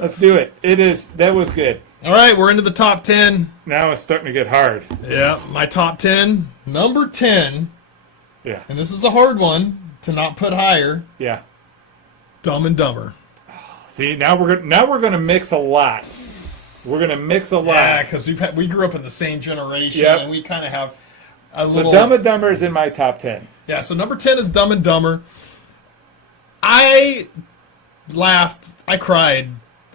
Let's do it. That was good. All right, we're into the top 10. Now it's starting to get hard. Yeah, my top 10. Number 10, Yeah. and this is a hard one to not put higher, Yeah. Dumb and Dumber. See, now we're going to mix a lot. We're going to mix a lot. Yeah, because we grew up in the same generation, Yep. and we kind of have a So little... Dumb and Dumber is in my top 10. Yeah, so number 10 is Dumb and Dumber. I laughed. I cried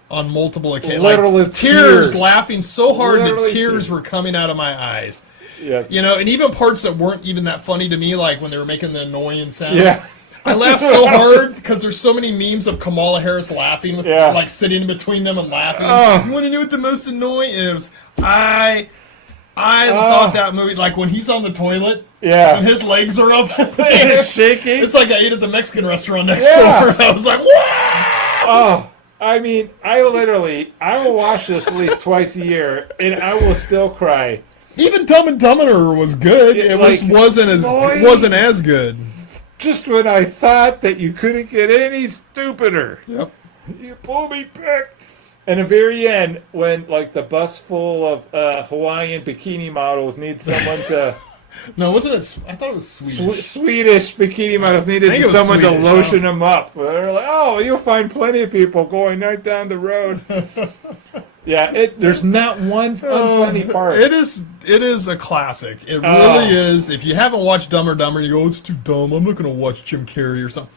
on multiple occasions. Literally tears. Laughing so hard Literally that tears tears. were coming out of my eyes. Yes. You know, and even parts that weren't even that funny to me, like when they were making the annoying sound. Yeah. I laughed so hard because there's so many memes of Kamala Harris laughing, with Yeah. like sitting in between them and laughing. Oh. You want to know what the most annoying is? I thought that movie, like when he's on the toilet, Yeah. and his legs are up, It's shaking. It's like I ate at the Mexican restaurant next Yeah. door. I was like, wow! Oh, I mean, I will watch this at least twice a year, and I will still cry. Even Dumb and Dumber was good. It like, wasn't as good. Just when I thought that you couldn't get any stupider, Yep. you pull me back. And the very end, when like the bus full of Hawaiian bikini models need someone to No, wasn't it? I thought it was Swedish. Swedish bikini models needed I think it was someone to Swedish, lotion them up. They're like, oh, you'll find plenty of people going right down the road. Yeah, there's not one unfunny part. It is a classic. It really is. If you haven't watched Dumb or Dumber, you go, it's too dumb. I'm not going to watch Jim Carrey or something.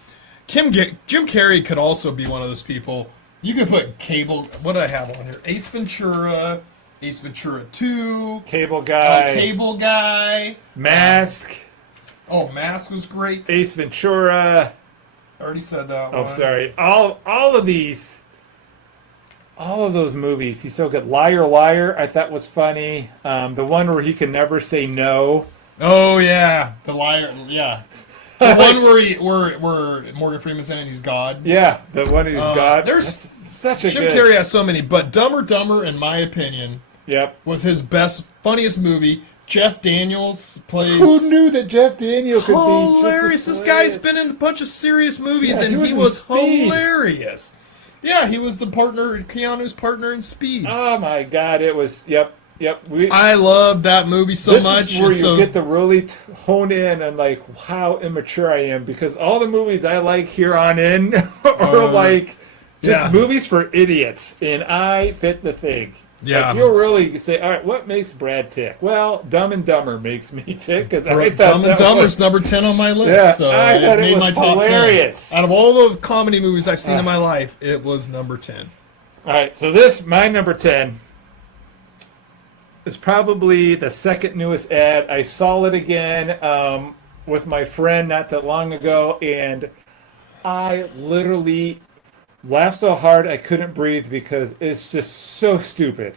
Jim Carrey could also be one of those people. You could put Cable. What do I have on here? Ace Ventura 2, Cable Guy, Cable Guy, Mask, Mask was great. Ace Ventura. I already said that Oh, one. sorry. All of these, all of those movies. He's so good. Liar, Liar. I thought was funny. The one where he can never say no. Oh yeah, the liar. Yeah, the one where Morgan Freeman's in and he's God. Yeah, the one who's God. There's That's such a Jim good. Carrey has so many, but Dumb or Dumber, in my opinion, Yep. was his best, funniest movie. Jeff Daniels plays. Who knew that Jeff Daniels could be Hilarious! just as This guy's hilarious? been in a bunch of serious movies, Yeah, and he he was was in Speed. hilarious. Yeah, he was the partner, Keanu's partner in Speed. Oh my God! It was. Yep. I love that movie so this much. is where and you get to really hone in on like how immature I am, because all the movies I like here on in are like just yeah. movies for idiots, and I fit the thing. Yeah. Like, you'll really say, all right, what makes Brad tick? Well, Dumb and Dumber makes me tick, because I thought Dumb and that Dumber's was, number 10 on my list. Yeah, so I thought it made was my top hilarious. 10. Out of all the comedy movies I've seen in my life, it was number 10. All right, so my number 10 is probably the second newest ad. I saw it again with my friend not that long ago, and I literally laughed so hard I couldn't breathe because it's just so stupid.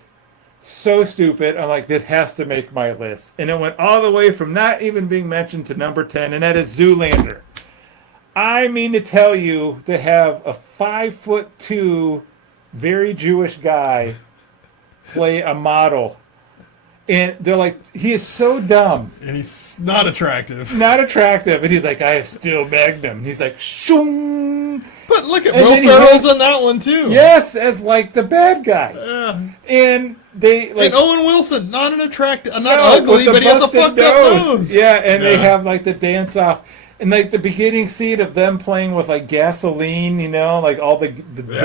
So stupid. I'm like, that has to make my list. And it went all the way from not even being mentioned to number 10, and that is Zoolander. I mean to tell you, to have a 5'2", very Jewish guy play a model. And they're like, he is so dumb. And he's not attractive. Not attractive. And he's like, I have steel magnum. And he's like, shoom. But look at And Will then he Ferrell's has- in that one, too. Yes, as like the bad guy. Yeah. And they like And Owen Wilson, not an attractive, not no, ugly, with the but he has a busted fucked up nose. Yeah, and they Yeah. have like the dance off. And like the beginning scene of them playing with like gasoline, like all the Yeah.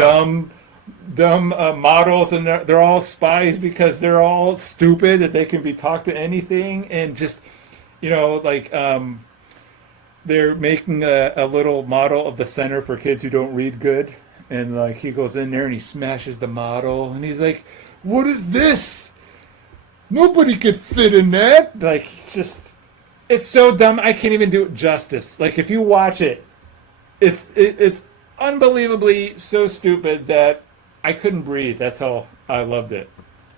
dumb models, and they're all spies because they're all stupid that they can be talked to anything, and just they're making a little model of the Center for Kids Who Don't Read Good, and like he goes in there and he smashes the model, and he's like, "What is this? Nobody could fit in that." Like it's so dumb. I can't even do it justice. Like if you watch it, it's unbelievably so stupid that I couldn't breathe. That's how I loved it.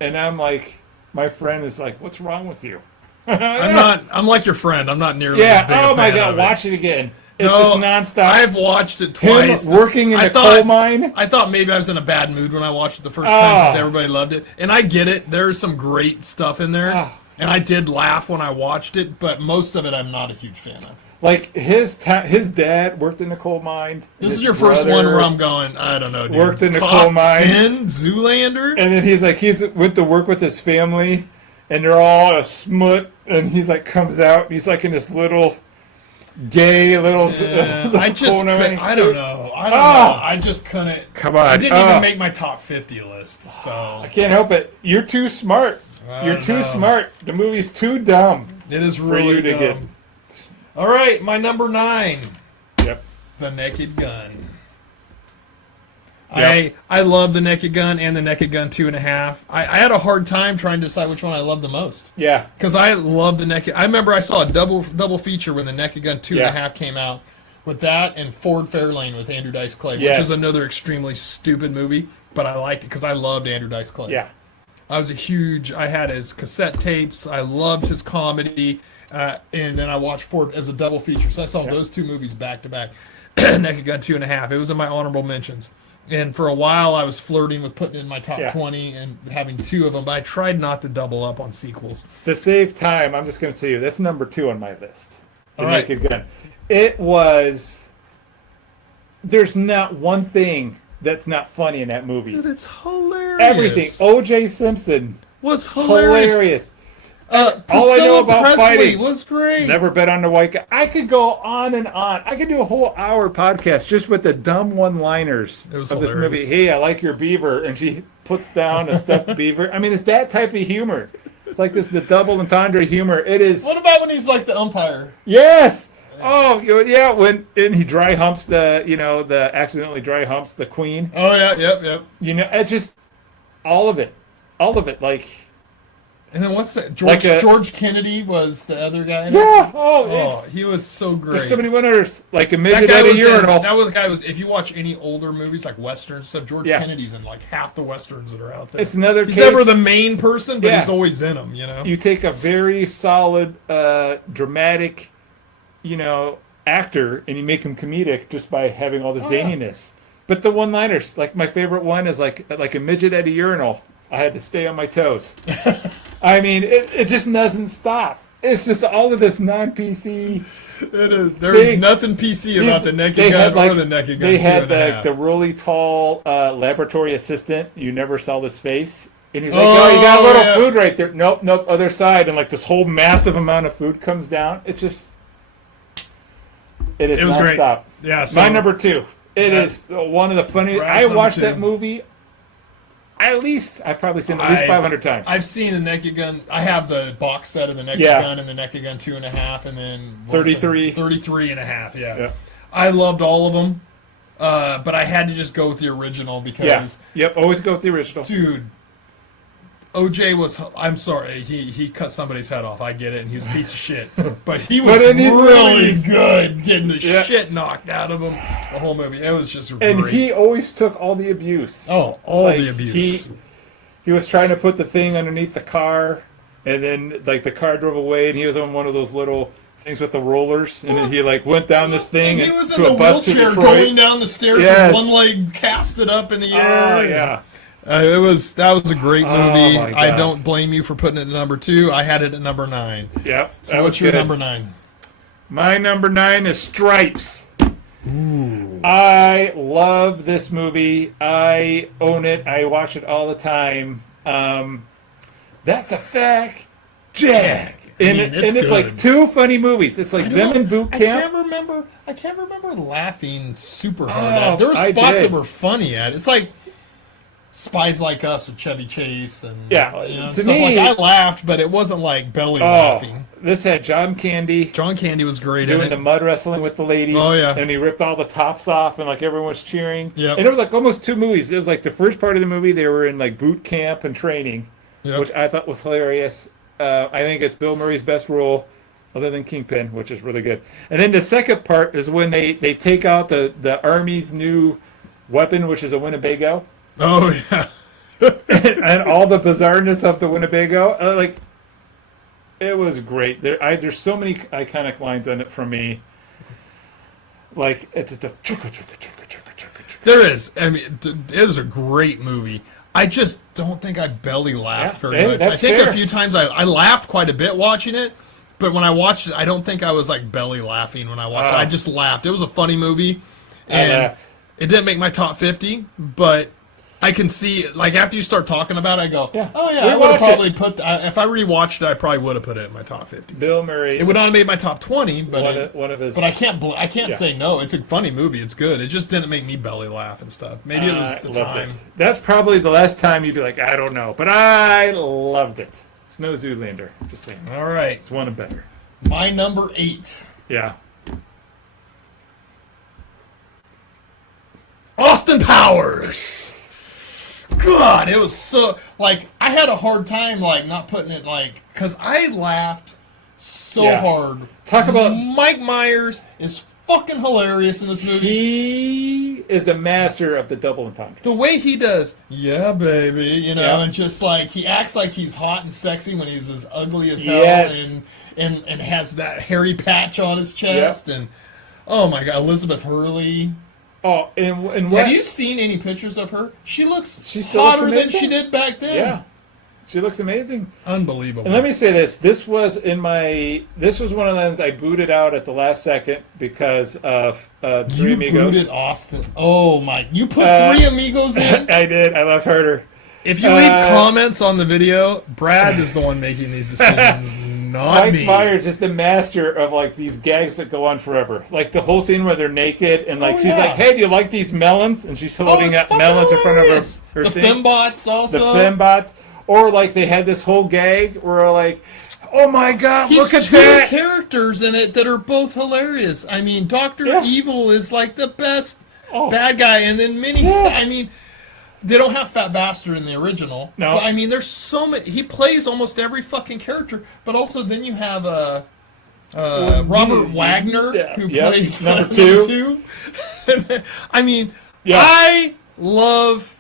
And I'm like, my friend is like, "What's wrong with you?" I'm like your friend. I'm not nearly as big Yeah. a Oh my fan God. of it. Watch it again. It's just nonstop. I've watched it Him twice. working in the coal mine. I thought maybe I was in a bad mood when I watched it the first time because Oh. everybody loved it. And I get it. There's some great stuff in there. Oh. And I did laugh when I watched it, but most of it I'm not a huge fan of. Like his dad worked in the coal mine. This His is your first one brother where I'm going, I don't know, dude. worked in the Top coal mine. 10 Zoolander? And then he's went to work with his family, and they're all a smut, and he's like comes out, and he's like in this little gay little. I just coal mining couldn't, I don't suit. know. I don't know. I just couldn't. Come on. I didn't Oh. even make my top 50 list. So I can't help it. You're too smart. You're don't too know. smart. The movie's too dumb it is for really you to dumb. get. All right, my number 9, Yep. The Naked Gun. Yep. I love The Naked Gun and The Naked Gun 2.5. I had a hard time trying to decide which one I loved the most. Yeah. Because I love The Naked. I remember I saw a double feature when The Naked Gun 2.5 came out, with that and Ford Fairlane with Andrew Dice Clay, which Yes. is another extremely stupid movie, but I liked it because I loved Andrew Dice Clay. Yeah. I had his cassette tapes. I loved his comedy. And then I watched Ford as a double feature. So I saw those two movies back to back. Naked Gun 2.5. It was in my honorable mentions. And for a while, I was flirting with putting it in my top 20 and having 2 of them, but I tried not to double up on sequels. To save time, I'm just going to tell you, that's number 2 on my list. The All right. Naked Gun. It was. There's not one thing that's not funny in that movie. Dude, it's hilarious. Everything. O.J. Simpson. Was hilarious. All I know Priscilla about Presley fighting. was great. Never bet on the white guy. I could go on and on. I could do a whole hour podcast just with the dumb one-liners It was of this hilarious. movie. Hey, I like your beaver, and she puts down a stuffed beaver. I mean, it's that type of humor. It's like the double entendre humor. It is. What about when he's like the umpire? Yes. Oh, yeah. And he dry humps the accidentally dry humps the queen. Oh yeah, yep. It just all of it, like. And then what's that? George Kennedy was the other guy. Yeah. Oh, he was so great. There's so many winners. Like a That midget guy at a was urinal. that was the guy was. If you watch any older movies like westerns stuff, George Yeah. Kennedy's in like half the westerns that are out there. It's another He's case. never the main person, but Yeah. he's always in them. You know. You take a very solid, dramatic, actor, and you make him comedic just by having all the zaniness. But the one-liners, like my favorite one is like a midget at a urinal. I had to stay on my toes. I mean, it just doesn't stop. It's just all of this non-PC. It is. There's nothing PC about the Naked Gun or the Naked Gun. They had 2.5. the really tall laboratory assistant. You never saw his face. And he's like, oh, you got a little food right there. Nope, other side. And like this whole massive amount of food comes down. It's just, it was great. nonstop. Yeah. So, My number 2. It is one of the funniest. Brad's I number watched 2. that movie. I've probably seen it at least 500 times. I've seen the Naked Gun. I have the box set of the Naked Yeah. Gun and the Naked Gun 2.5, and then 33. 33.5. Yeah. Yeah. I loved all of them, but I had to just go with the original because, Yep. Always go with the original. dude, OJ was. I'm sorry, he cut somebody's head off. I get it, and he was a piece of shit, but he was in these really movies- good, getting the Yeah. shit knocked out of him. The whole movie, it was just And great. he always took all the abuse. all Like, the abuse. He was trying to put the thing underneath the car, and then like the car drove away, and he was on one of those little things with the rollers, and then he like went down this thing And he was to in a the bus to wheelchair Detroit. going down the stairs Yes. with one leg casted up in the air. Oh yeah. That was a great movie. my I God. don't blame you for putting it at number 2. I had it at number 9. Yep. So that what's was your good. number 9? My number 9 is Stripes. I love this movie. I own it. I watch it all the time. That's a fact, Jack. And, mean, it's it's like good. 2 funny movies. It's like them in boot I camp. can't remember laughing super hard Oh, at it. There were I spots did. that were funny at it. It's like Spies Like Us with Chevy Chase and Yeah, and to stuff me- like I laughed, but it wasn't like belly Oh, laughing. this had John Candy John Candy was great doing in the it. mud wrestling with the ladies. Oh, yeah. And he ripped all the tops off, and like everyone was cheering. Yep. And it was like almost 2 movies. It was like the first part of the movie they were in like boot camp and training, Yep. which I thought was hilarious. I think it's Bill Murray's best role, other than Kingpin, which is really good. And then the second part is when they take out the Army's new weapon, which is a Winnebago, Oh yeah. and all the bizarreness of the Winnebago. It was great. There's so many iconic lines on it from me. Like it's the chugga chugga chugga chugga chugga chugga. There is. I mean, it is a great movie. I just don't think I belly laughed Yeah, very hey, much. that's I think fair. a few times I laughed quite a bit watching it, but when I watched it, I don't think I was like belly laughing when I watched it. I just laughed. It was a funny movie, and laughed. it didn't make my top 50, but I can see, like, after you start talking about it, I go, Yeah. oh yeah, I would Rewatch have probably it. put, if I rewatched it, I probably would have put it in my top 50. Bill Murray. It would not have made my top 20, but one of his. but I can't Yeah. say no. It's a funny movie. It's good. It just didn't make me belly laugh and stuff. Maybe it was the loved time. it. That's probably the last time you'd be like, I don't know, but I loved it. It's no Zoolander. Just saying, All right, it's one and better. my number 8. Yeah. Austin Powers. God, it was so, like, I had a hard time, like, not putting it, like, because I laughed so Yeah. hard. Talk about- Mike Myers is fucking hilarious in this movie. He is the master of the double entendre. The way he does, yeah, baby, you know, Yeah. and just like he acts like he's hot and sexy when he's as ugly as hell, Yes. and has that hairy patch on his chest, and oh my god, Elizabeth Hurley. Oh, and what? Have you seen any pictures of her? She looks She still looks hotter than amazing. she did back then. Yeah, she looks amazing. Unbelievable. And let me say this: this was one of the ones I booted out at the last second because of Three you Amigos. booted Austin. Oh my! You put Uh, Three Amigos in. I did. I left harder. If you leave comments on the video, Brad is the one making these decisions, not Mike me. Myers is the master of like these gags that go on forever. Like the whole scene where they're naked and like Oh, she's yeah. like, "Hey, do you like these melons?" And she's Oh, holding it's up fucking melons in front of hilarious. her The thing. fembots also. The fembots. Or like they had this whole gag where like, "Oh my God, He's look at two that!" characters in it that are both hilarious. I mean, Doctor Yeah. Evil is like the best Oh. bad guy, and then Minnie. Yeah. I mean, they don't have Fat Bastard in the original. No. But, I mean, there's so many. He plays almost every fucking character, but also then you have Robert Wagner Yeah. who Yep. plays Number two. I mean, Yeah. I love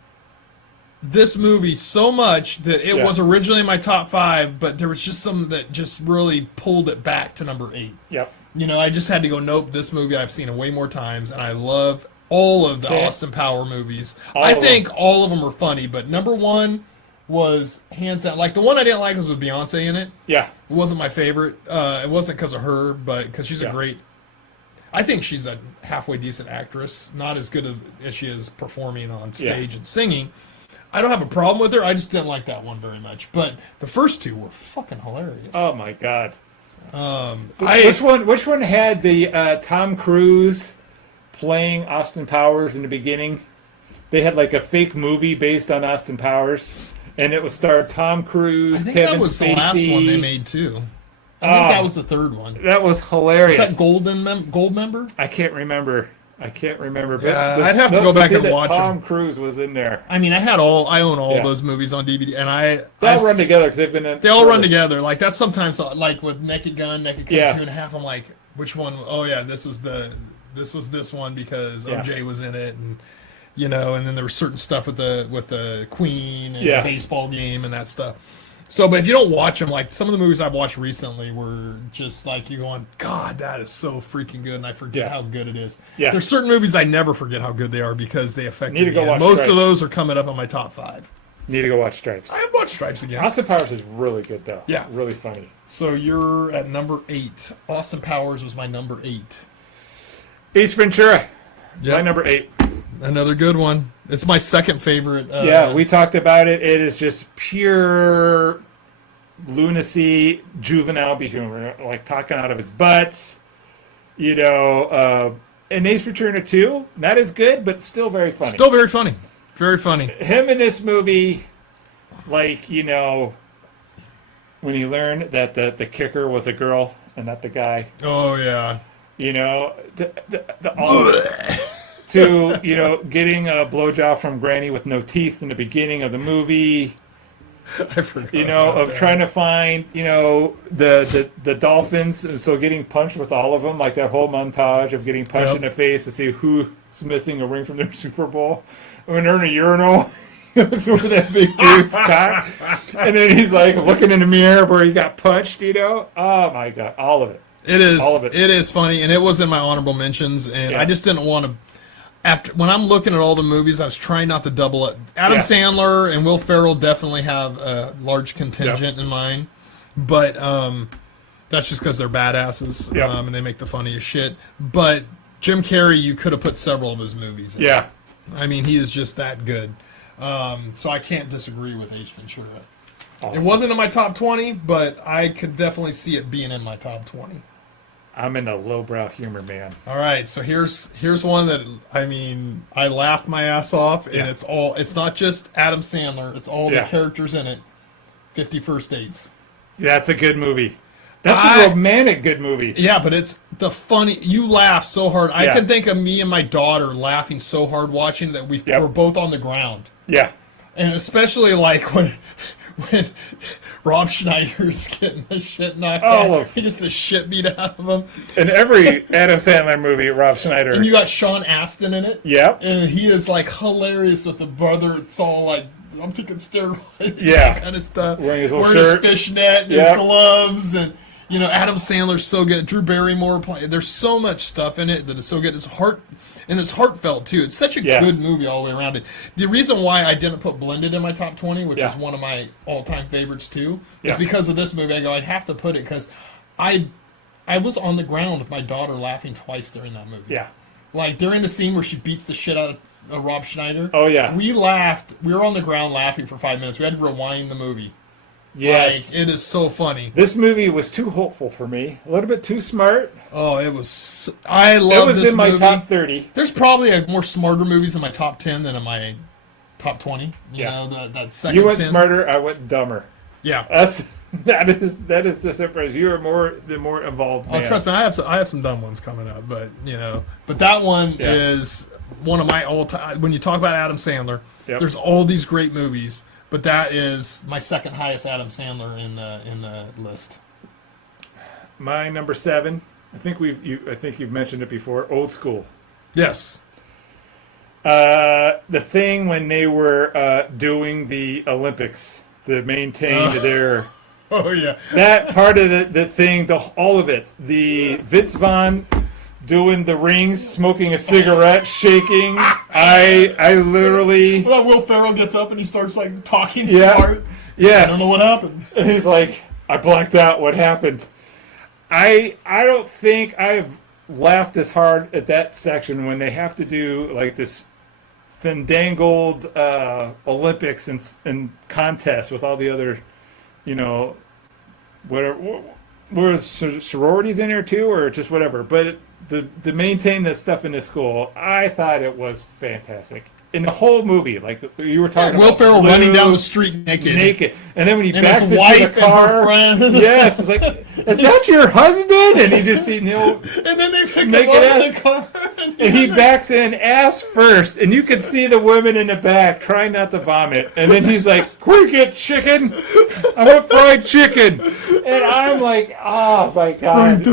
this movie so much that it Yeah. was originally in my top 5, but there was just some that just really pulled it back to number 8. Yep. You know, I just had to go, nope, this movie I've seen it way more times, and I love all of the Okay. Austin Power movies. All I of think all of them are funny, but number 1 was hands down. Like, the one I didn't like was with Beyonce in it. Yeah. It wasn't my favorite. It wasn't because of her, but because she's a Yeah. great. I think she's a halfway decent actress. Not as good as she is performing on stage and singing. I don't have a problem with her. I just didn't like that one very much. But the first two were fucking hilarious. Oh my God. I- Which one had the Tom Cruise playing Austin Powers in the beginning? They had like a fake movie based on Austin Powers, and it was starred Tom Cruise, I think Kevin that was Spacey. the last one they made too. I think that was the third one. That was Is hilarious. that Gold member? I can't remember. But Yeah, I'd have to go back and watch Tom them. Cruise was in there. I mean, I own all Yeah. those movies on DVD, and They all run together because they've been in. They all run together. Like that's sometimes like with Naked Gun, 2.5. I'm like, which one? Oh yeah, this was this one because Yeah. OJ was in it, and you know, and then there was certain stuff with the Queen and Yeah. the baseball game and that stuff. So, but if you don't watch them, like some of the movies I've watched recently were just like you're going, God, that is so freaking good, and I forget Yeah. how good it is. Yeah. There's certain movies I never forget how good they are because they affect Need to me. go and watch most Stripes. of those are coming up on my top 5. Need to go watch Stripes. I have watched Stripes again. Austin Powers is really good though. Yeah. Really funny. So you're at number 8. Austin Powers was my number 8. Ace Ventura. Yep. My number 8. Another good one. It's my second favorite. Yeah, we talked about it. It is just pure lunacy, juvenile humor, like talking out of his butt. You know, and Ace Ventura 2, not as good, but still very funny. Still very funny. Very funny. Him in this movie, like, you know, when he learned that the kicker was a girl and not the guy, Oh yeah. you know, to, you know, getting a blowjob from Granny with no teeth in the beginning of the movie. I forgot. You know, about of that. trying to find, you know, the Dolphins, and so getting punched with all of them, like that whole montage of getting punched Yep. in the face to see who's missing a ring from their Super Bowl. When they're in a urinal, he looks over that big dude's cock, and then he's like looking in the mirror where he got punched, you know? Oh my God, all of it. It is. All of it. It is funny, and it was in my honorable mentions, and Yeah. I just didn't want to. after when I'm looking at all the movies, I was trying not to double it. Adam Yeah. Sandler and Will Ferrell definitely have a large contingent in mine, but that's just because they're badasses Yep. and they make the funniest shit. But Jim Carrey, you could have put several of his movies in. Yeah. I mean, he is just that good. So I can't disagree with Ace Ventura. Awesome. It wasn't in my top 20, but I could definitely see it being in my top 20. I'm in a lowbrow humor, man. All right, so here's one that I mean I laughed my ass off, and Yeah. it's not just Adam Sandler, it's all Yeah. the characters in it. 50 First Dates. That's a good movie. That's I- a romantic good movie. Yeah, but it's the funny. You laugh so hard. I Yeah. can think of me and my daughter laughing so hard watching that Yep. we're both on the ground, Yeah. and especially like when Rob Schneider's getting the shit knocked Oh, out. He gets the shit beat out of him. In every Adam Sandler movie, Rob Schneider. And you got Sean Astin in it. Yep. And he is like hilarious with the brother. It's all like, I'm thinking steroids, Yeah. that kind of stuff. Wearing his little Wearing shirt. his fishnet, and Yep. his gloves, and you know Adam Sandler's so good. Drew Barrymore playing. There's so much stuff in it that is so good. It's heartfelt too. It's such a Yeah. good movie all the way around. The reason why I didn't put Blended in my top 20, which Yeah. is one of my all-time favorites too, is Yeah. because of this movie. I go, I'd have to put it because I was on the ground with my daughter laughing twice during that movie. Yeah. Like during the scene where she beats the shit out of Rob Schneider. Oh, yeah. We laughed. We were on the ground laughing for 5 minutes. We had to rewind the movie. Yes. Like, it is so funny. This movie was too hopeful for me. A little bit too smart. Oh, it was. I It love was this in my movie. top 30. There's probably more smarter movies in my top 10 than in my top 20. You Yeah. know, that second You went 10. smarter, I went dumber. Yeah. That is the surprise. You are the more involved Oh, man. trust me, I have some dumb ones coming up, but but that one Yeah. is one of my all-time. When you talk about Adam Sandler, Yep. there's all these great movies, but that is my second highest Adam Sandler in the list. My number 7. I think you've mentioned it before. Old School. Yes. The thing when they were doing the Olympics to maintain their Oh yeah. that part of the thing, all of it. The Vince Vaughn doing the rings, smoking a cigarette, shaking. I literally Well, Will Ferrell gets up and he starts like talking Yeah. smart. yes. I don't know what happened. And he's like, I blacked out. What happened? I don't think I've laughed as hard at that section when they have to do like this fandangled Olympics and contest with all the other, whatever. Was sororities in there too, or just whatever? But to maintain this stuff in the school, I thought it was fantastic. In the whole movie, like you were talking Will about, Ferrell Blue, running down the street naked. and then when he And backs his into wife the car, and her friend. yes, it's like, is that your husband? And he just see And then they pick him Naked up ass. in the car. and he backs in ass first, and you can see the women in the back trying not to vomit, and then he's like, "Quick, chicken! I want fried chicken!" And I'm like, "Oh my god,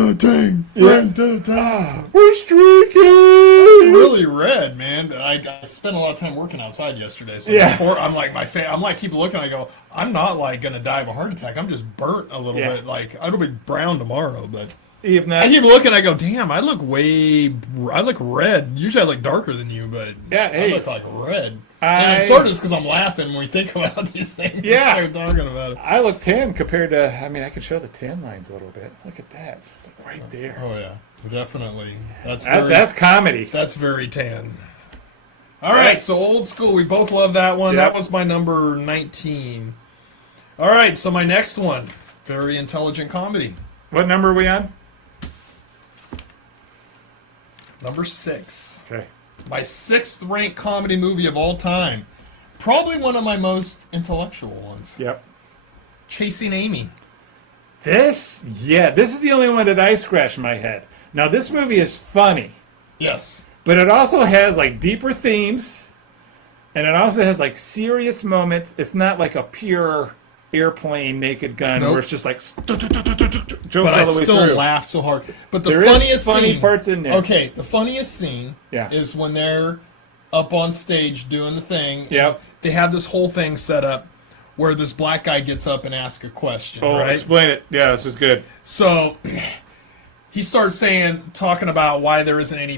we're streaking!" Really red, man. I spent a lot of time working outside yesterday, so Yeah. before I'm like keep looking. I go, I'm not like gonna die of a heart attack. I'm just burnt a little Yeah. bit. Like it'll be brown tomorrow, but Even I that, keep looking. I go, damn, I look red. Usually I look darker than you, but Yeah, hey. I look like red. I- And I'm sort of just because I'm laughing when we think about these things. Yeah. We're talking about it. I look tan compared to. I mean, I can show the tan lines a little bit. Look at that, it's like right there. Oh yeah, definitely. That's comedy. That's very tan. All right, so Old School. We both love that one. Yep. That was my number 19. All right, so my next one, very intelligent comedy. What number are we on? Number 6. Okay. My 6th ranked comedy movie of all time. Probably one of my most intellectual ones. Yep. Chasing Amy. This is the only one that I scratch my head. Now, this movie is funny, Yes. but it also has like deeper themes, and it also has like serious moments. It's not like a pure airplane Naked Gun Nope. where it's just like joke But I all the way still through. laugh so hard. But the There is funniest funny scene, parts in there. Okay, the funniest scene Yeah. is when they're up on stage doing the thing. and Yep. They have this whole thing set up where this black guy gets up and asks a question. Oh, right? explain it. Yeah, this is good. So he starts talking about why there isn't any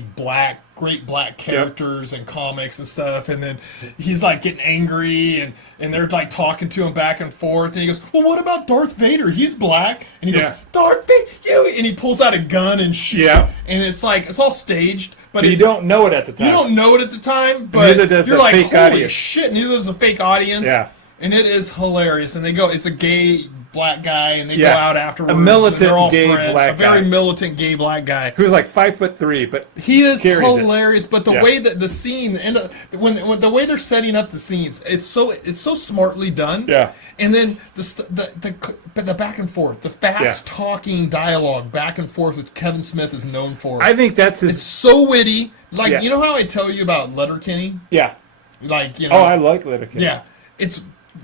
great black characters in comics and stuff, and then he's like getting angry, and they're like talking to him back and forth, and he goes, well, what about Darth Vader? He's black. And he goes, Darth Vader, and he pulls out a gun and shoots. Yeah. And it's like, it's all staged, but you don't know it at the time. You don't know it at the time, but neither does you're the like, fake holy audience. shit, neither does the fake audience. Yeah. And it is hilarious. And it's a gay black guy, and they go out afterwards. A militant and they're all gay friends. black A very guy. militant gay black guy. Who's like 5'3", but He is carries hilarious, but the way that the scene and when the way they're setting up the scenes, it's so smartly done. Yeah. And then the back and forth, the fast talking dialogue back and forth that Kevin Smith is known for. I think that's his. It's so witty. Like, Yeah. you know how I tell you about Letterkenny? Yeah. Like, you know. Oh, I like Letterkenny. Yeah.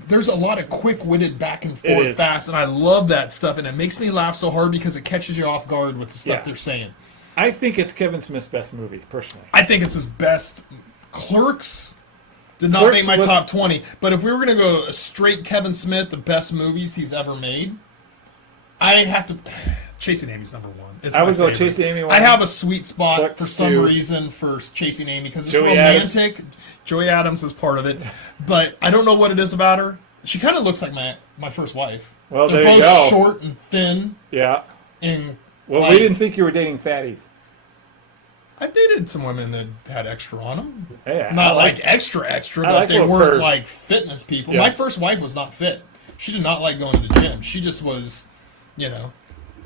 There's a lot of quick-witted back and forth is. fast, and I love that stuff, and it makes me laugh so hard because it catches you off guard with the stuff they're saying. I think it's Kevin Smith's best movie, personally. I think it's his best. Clerks did not Clerks make my was- top 20, but if we were going to go straight Kevin Smith, the best movies he's ever made, I have to... Chasing Amy's number one. It's I my would go favorite. Chasing Amy one. I have a sweet spot Clerks for some two. reason for Chasing Amy because it's Joey Adams. romantic. Joey Adams is part of it, but I don't know what it is about her. She kind of looks like my first wife. Well, They're there you both go. short and thin, Yeah. and Well, like, we didn't think you were dating fatties. I dated some women that had extra on them. Yeah, Not I like extra, I but like they little weren't curves. like fitness people. Yeah. My first wife was not fit. She did not like going to the gym. She just was,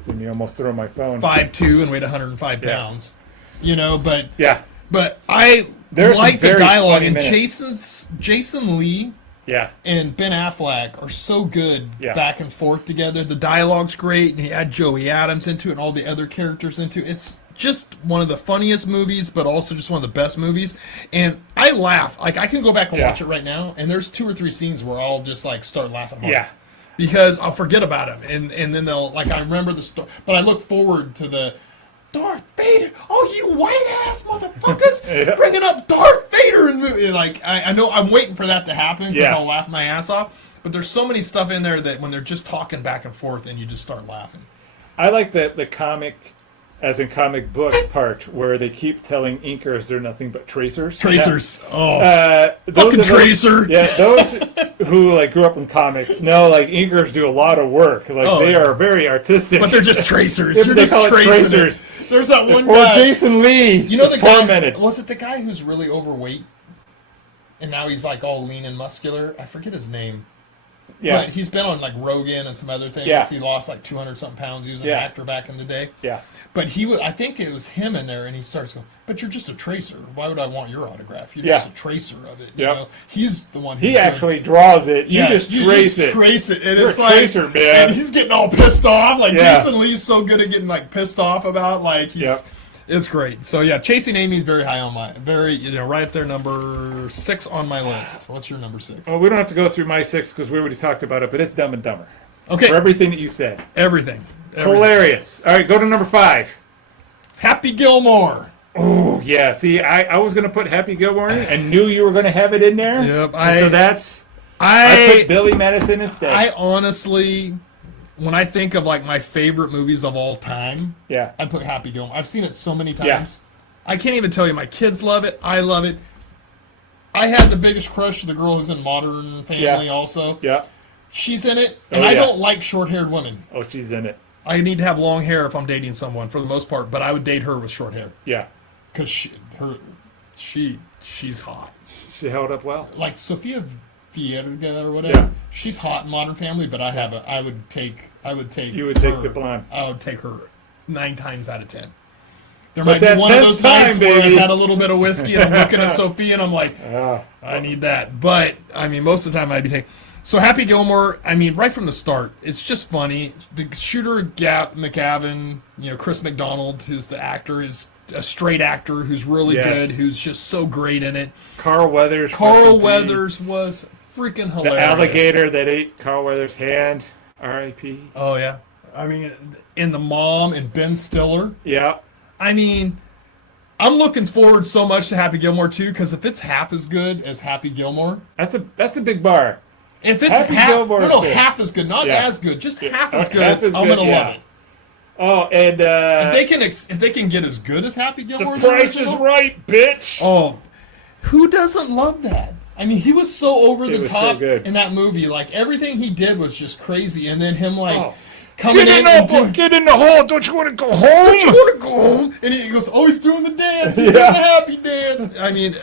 See me almost throw my phone. 5'2" and weighed 105 Yeah. pounds. But Yeah. I There's some like the very dialogue, funny and minutes. Jason Lee Yeah. and Ben Affleck are so good Yeah. back and forth together. The dialogue's great, and you add Joey Adams into it and all the other characters into it. It's just one of the funniest movies, but also just one of the best movies. And I laugh. Like, I can go back and Yeah. watch it right now, and there's 2 or 3 scenes where I'll just, like, start laughing hard. Yeah. Because I'll forget about him, and then they'll, like, I remember the story. But I look forward to the Darth Vader. Oh, you white-ass motherfuckers. Yeah. Bringing up Darth Vader. And, like, I know I'm waiting for that to happen because Yeah. I'll laugh my ass off. But there's so many stuff in there that when they're just talking back and forth and you just start laughing. I like the comic, as in comic book part, where they keep telling inkers they're nothing but tracers. Tracers. Oh. Those Fucking of us- tracer. Yeah, those who like grew up in comics know like inkers do a lot of work. Like Oh, they yeah. are very artistic. But they're just tracers. Yeah, You're they just call it tracing tracers. it. There's that one Or guy. Jason Lee. You know is the guy? tormented. Was it the guy who's really overweight? And now he's like all lean and muscular? I forget his name. Yeah, But he's been on like Rogan and some other things. Yeah. He lost like 200 something pounds. He was an Yeah. actor back in the day. yeah. But I think it was him in there, and he starts going, "But you're just a tracer. Why would I want your autograph? You're Yeah. just a tracer of it." Yep. He's the one. He who's doing- actually draws it. You Yeah, just you trace just it. Trace it, and You're it's a like, tracer, man. and he's getting all pissed off. Like Yeah. Jason Lee's so good at getting like pissed off about like he's. Yep. It's great. So yeah, Chasing Amy is very high on my right up there, number 6 on my list. What's your number 6? Well, we don't have to go through my 6 because we already talked about it, but it's Dumb and Dumber. Okay, For everything that you said. everything. Hilarious. All right, go to number 5. Happy Gilmore. Oh, yeah. See, I was going to put Happy Gilmore in and knew you were going to have it in there. Yep, And so that's... I put Billy Madison instead. I honestly, when I think of like my favorite movies of all time, yeah. I put Happy Gilmore. I've seen it so many times. Yeah. I can't even tell you. My kids love it. I love it. I had the biggest crush to the girl who's in Modern Family Yeah. also. Yeah. She's in it, and Oh, I yeah. don't like short-haired women. Oh, she's in it. I need to have long hair if I'm dating someone for the most part, but I would date her with short hair Yeah. because she's hot. She held up well. Like Sophia Vierga or whatever. Yeah. She's hot in Modern Family, but I would take. You would take her. the blonde. I would take her 9 times out of 10. There But might be that one of 10th those nights time, where baby. I've had a little bit of whiskey and I'm looking at Sophia and I'm like, Ah. I need that. But I mean, most of the time I'd be taking. So Happy Gilmore, I mean, right from the start, it's just funny. The shooter McGavin, Chris McDonald is the actor, is a straight actor who's really Yes. good, who's just so great in it. Carl Weathers. Carl rest in peace. Weathers was freaking The hilarious. alligator that ate Carl Weathers' hand. R.I.P. Oh yeah, I mean, in The Mom and Ben Stiller. Yeah. I mean, I'm looking forward so much to Happy Gilmore too, because if it's half as good as Happy Gilmore, That's a big bar. if it's Happy half, Gilmore is good. half as good, not Yeah. as good, just Yeah. half as good, Half as I'm good, gonna yeah. love it. Oh, and If they can get as good as Happy The Gilmore, Price is Right, bitch. Oh, who doesn't love that? I mean, he was so over He the was top so good. in that movie. Like everything he did was just crazy, and then him like coming Get in, and the, get in the hole! Don't you want to go home? you want to go home? And he goes, "Oh, he's doing the dance. He's doing the happy dance." I mean,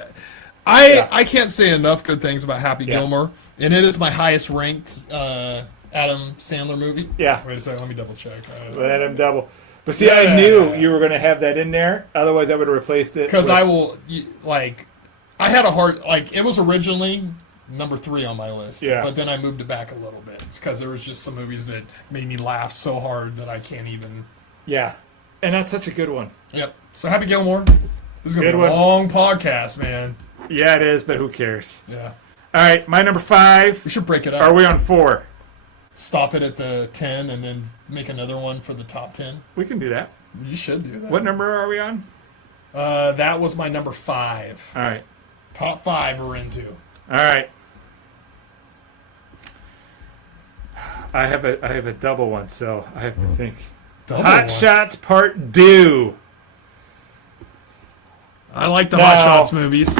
I can't say enough good things about Happy Gilmore, and it is my highest ranked Adam Sandler movie. Yeah. Wait a second, let me double check. Let him double. But see, I knew you were going to have that in there. Otherwise, I would have replaced it. Because I had a hard, it was originally number 3 on my list. Yeah. But then I moved it back a little bit. It's because there was just some movies that made me laugh so hard that I can't even. Yeah. And that's such a good one. Yep. So Happy Gilmore. This is going to be a long podcast, man. Yeah, it is, but who cares? Yeah. All right, my number 5. We should break it up. Are we on 4? Stop it at the 10 and then make another one for the top 10. We can do that. You should do that. What number are we on? That was my number 5. All right. Top 5 we're into. All right. I have a double one, so I have to think. Double Hot one. Shots Part 2. I like the Hot Shots movies.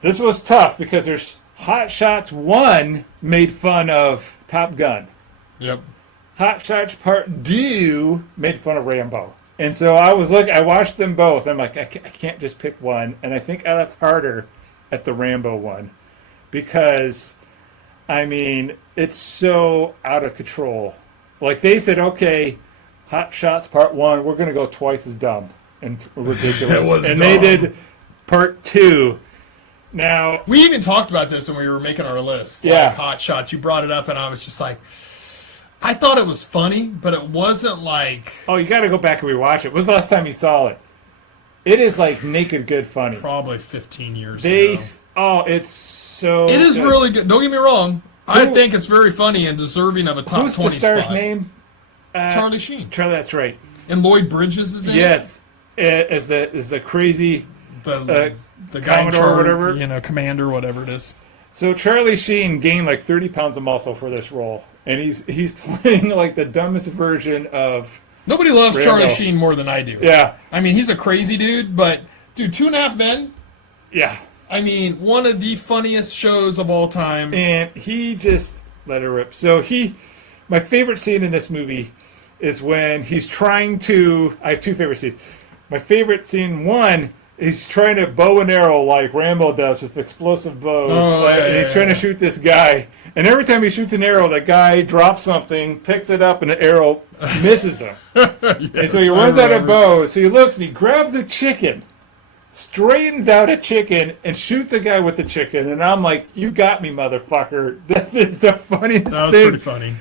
This was tough because there's Hot Shots 1 made fun of Top Gun. Yep. Hot Shots Part 2 made fun of Rambo. And so I watched them both. I'm like, I can't just pick one. And I think I left harder at the Rambo one. Because, I mean, it's so out of control. Like, they said, okay, Hot Shots Part 1, we're going to go twice as dumb and ridiculous. It was and dumb. they did Part 2. Now, We even talked about this when we were making our list. Yeah. Like Hot Shots. You brought it up, and I was just like, I thought it was funny, but it wasn't like oh, you got to go back and rewatch it. When was the last time you saw it? It is like naked good funny. probably 15 years ago. It's so It is good. really good. Don't get me wrong. I Who- think it's very funny and deserving of a top Who's 20 the star's spot. name? Charlie Sheen. Charlie, that's right. And Lloyd Bridges is in it. Yes, as the crazy. The guy in Commodore, charge, whatever. commander, whatever it is. So Charlie Sheen gained like 30 pounds of muscle for this role, and he's playing like the dumbest version of. Nobody loves Rambo. Charlie Sheen more than I do. Yeah, I mean, he's a crazy dude, but dude, 2.5 Men. yeah, I mean, one of the funniest shows of all time. and he just let it rip. So my favorite scene in this movie is when he's trying to. I have 2 favorite scenes. My favorite scene, one. He's trying to bow and arrow like Rambo does with explosive bows. And he's trying to shoot this guy. And every time he shoots an arrow, that guy drops something, picks it up, and the arrow misses him. And so he runs out of bows. So he looks and he grabs the chicken, straightens out a chicken, and shoots a guy with the chicken. And I'm like, you got me, motherfucker. This is the funniest That was thing. pretty funny.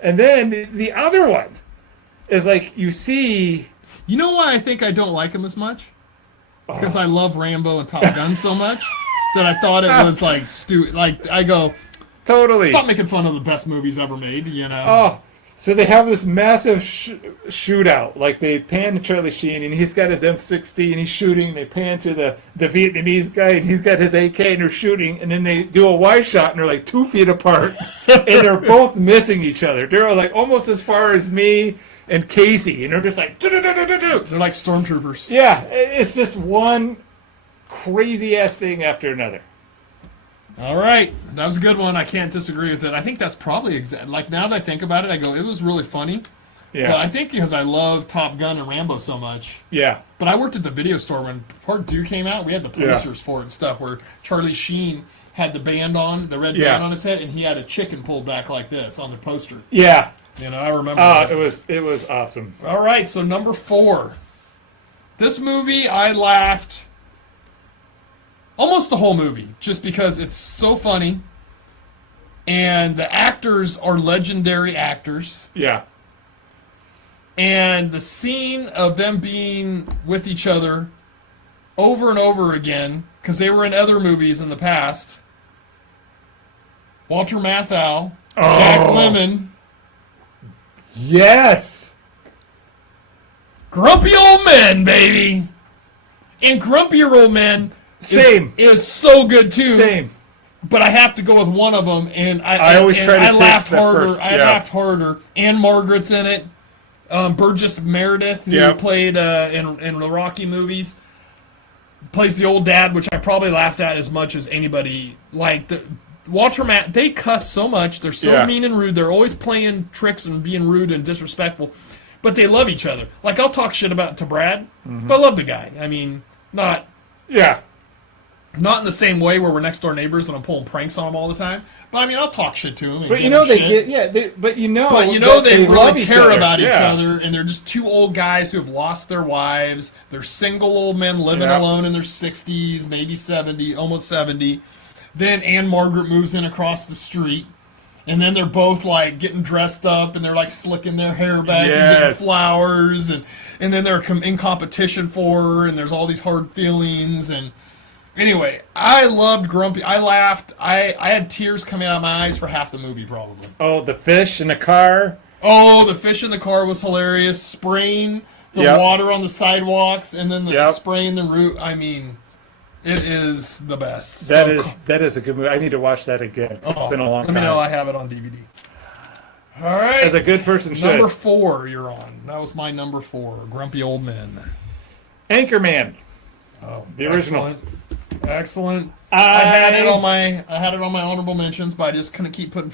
And then the other one is like, you see... You know why I think I don't like him as much? Because I love Rambo and Top Gun so much that I thought it was like like I go, Totally. stop making fun of the best movies ever made, you know. Oh, so they have this massive shootout. Like they pan to Charlie Sheen, and he's got his M60, and he's shooting. They pan to the Vietnamese guy, and he's got his AK, and they're shooting. And then they do a wide shot, and they're like 2 feet apart, and they're both missing each other. They're like almost as far as me and Casey, and they're just like, do-do-do-do-do-do. They're like stormtroopers. Yeah, it's just one crazy ass thing after another. All right, that was a good one. I can't disagree with it. I think that's probably like now that I think about it, I go, it was really funny. Yeah, Well, I think because I love Top Gun and Rambo so much. yeah, But I worked at the video store when Part 2 came out. We had the posters for it and stuff where Charlie Sheen had the band on, the red band on his head, and he had a chicken pulled back like this on the poster. yeah. You know, I remember that. It was awesome. All right, so number 4. This movie, I laughed almost the whole movie just because it's so funny. And the actors are legendary actors. Yeah, And the scene of them being with each other over and over again, because they were in other movies in the past. Walter Matthau, Jack Lemmon, yes. Grumpy Old Men, baby! And Grumpier Old Men Same. is so good too. Same. But I have to go with one of them, and I always try to I take laughed the harder. first- I yeah. laughed harder. And Margaret's in it. Burgess Meredith, who Yep. played in the Rocky movies, plays the old dad, which I probably laughed at as much as anybody. Like Walter Matt, they cuss so much. They're so Yeah. mean and rude. They're always playing tricks and being rude and disrespectful, but they love each other. Like I'll talk shit about to Brad, but I love the guy. I mean, not Yeah. in the same way where we're next door neighbors and I'm pulling pranks on him all the time. But I mean, I'll talk shit to him. And But you give know him they shit. get but you know But that they love really each care other. about each Yeah. other, and they're just two old guys who have lost their wives. They're single old men living Yeah. alone in their 60s, maybe 70, almost 70. Then Anne Margaret moves in across the street, and then they're both like getting dressed up, and they're like slicking their hair back and Yes. getting flowers, and then they're in competition for her, and there's all these hard feelings. And anyway, I loved Grumpy. I laughed. I had tears coming out of my eyes for half the movie, probably. Oh, the fish in the car. Oh, the fish in the car was hilarious. Spraying the Yep. water on the sidewalks and then the Yep. spraying the root. I mean, it is the best. That is a good movie. I need to watch that again. It's been a long Let time. me know. I have it on DVD. All right. As a good person should. Number 4, you're on. That was my number 4. Grumpy Old Men. Anchorman. Oh, The original. Excellent. I had it on my honorable mentions, but I just couldn't keep putting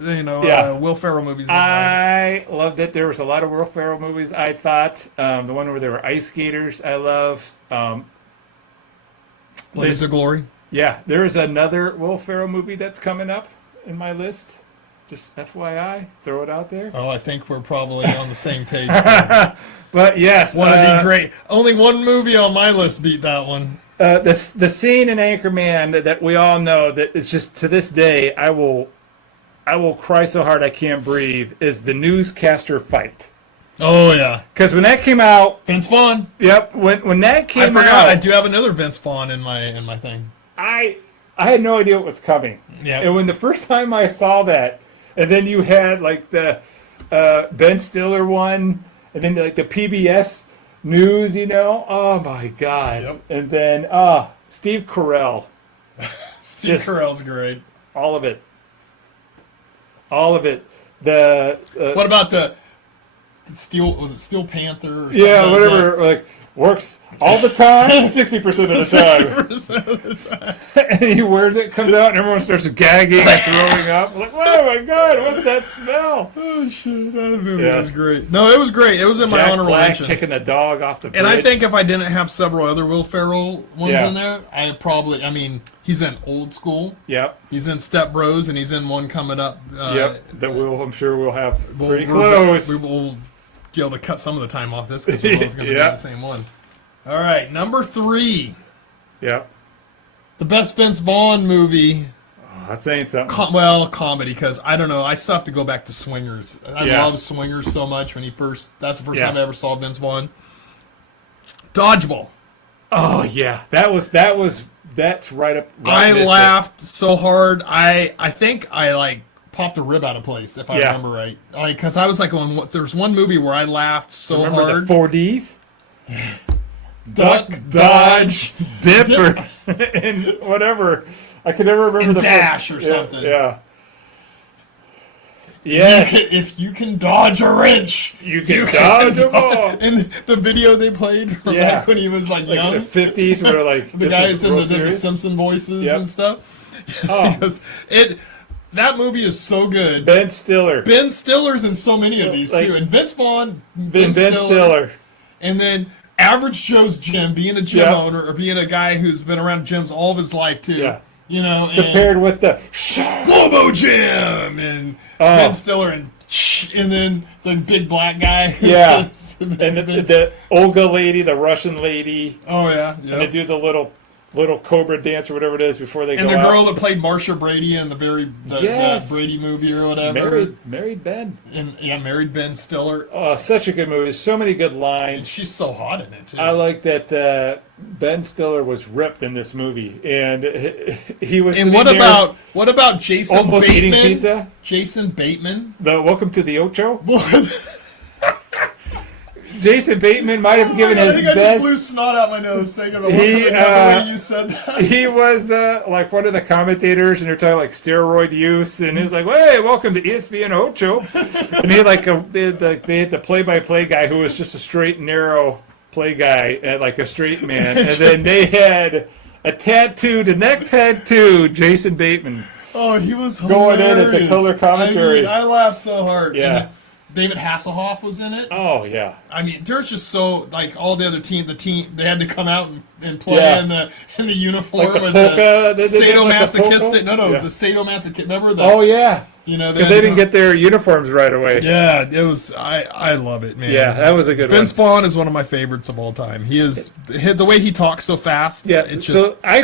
Yeah. Will Ferrell movies. In there. I loved it. There was a lot of Will Ferrell movies. I thought the one where there were ice skaters. I love. Blades of Glory. Yeah, there is another Will Ferrell movie that's coming up in my list. Just FYI, throw it out there. Oh, I think we're probably on the same page. But yes, One would be great. Only one movie on my list beat that one. the scene in Anchorman that we all know that it's just to this day I will cry so hard I can't breathe is the newscaster fight. Oh yeah, Because when that came out, Vince Vaughn. yep, when that I came forgot. out, I do have another Vince Vaughn in my thing. I had no idea what was coming. Yeah. And when the first time I saw that, and then you had like the Ben Stiller one, and then like the PBS News, oh my God. Yep. And then Steve Carell, Steve Just- Carell's great. all of it. All of it. The What about the Steel? Was it Steel Panther? Or something yeah, like whatever. Like works all the time, 60% of the time. 60% of the time. And he wears it, comes out, and everyone starts gagging and throwing up. Like, oh my God, what's that smell? Oh shit, that movie Yes. was great. No, it was great. It was in my Jack honorable Black mentions. kicking a dog off the bridge. And I think if I didn't have several other Will Ferrell ones Yeah. in there, I mean, he's in Old School, Yep. he's in Step Bros, and he's in one coming up. Yep. That I'm sure we'll have pretty we're- close. We will be able to cut some of the time off this because we're both going to Yeah. be the same one. All right, number 3, Yep. the best Vince Vaughn movie. Oh, that's saying something. Comedy, because I don't know. I still have to go back to Swingers. I Yeah. love Swingers so much. That's the first Yeah. time I ever saw Vince Vaughn. Dodgeball. Oh yeah, that's right up. Right I missed it. laughed so hard. I think I like popped a rib out of place if I Yeah. remember right. Like because I was like going. There's one movie where I laughed so Remember hard. the 4Ds? Duck, Dodge, Dipper, and whatever. I can never remember And the Dash or yeah, something. Yeah. Yes, If you can dodge a wrench, you can dodge them all. And the video they played from Yeah. back when he was like Like young. the 50s, where like The this guy is that's in real the serious. Simpson voices Yep. and stuff. Oh. Because that movie is so good. Ben Stiller, Ben Stiller's in so many of these Like- too, and Vince Vaughn, Ben Stiller. and then Average Joe's Gym, being a gym Yep. owner or being a guy who's been around gyms all of his life too. Yeah. And Compared with the Globo Gym and Ben Stiller and then the big black guy. who's Yeah. the- and the Olga lady, the Russian lady, oh yeah, and they do the little cobra dance or whatever it is before they and go the out. girl that played Marsha Brady in the Yes. Brady movie or whatever. Married Ben. And married Ben Stiller. Oh, such a good movie. So many good lines. She's so hot in it too. I like that Ben Stiller was ripped in this movie, and he was. And sitting what there about Jason almost Bateman? eating pizza? Jason Bateman. The Welcome to the Ocho. Jason Bateman might have given I his think I just best. blew snot out my nose thinking about He, the way you said that. He was like one of the commentators, and they're talking like steroid use, and he was like, "Hey, welcome to ESPN Ocho," and he had like they had the play-by-play guy who was just a straight and narrow play guy, and like a straight man, and then they had a neck tattoo, Jason Bateman. Oh, he was Going hilarious. in as a color commentary. I laughed so hard. Yeah. And David Hasselhoff was in it. Oh yeah, I mean, there's just so like all the other team, they had to come out and play Yeah. in the uniform Like the with polka, they did like the sadomasochistic. polka? No, it was Yeah. the sadomasochistic. Remember that? oh yeah, You know, because they didn't get their uniforms right away. Yeah, it was. I love it, man. Yeah, that was a good Vince one. Vaughn is one of my favorites of all time. He is the way he talks so fast. Yeah, it's just so I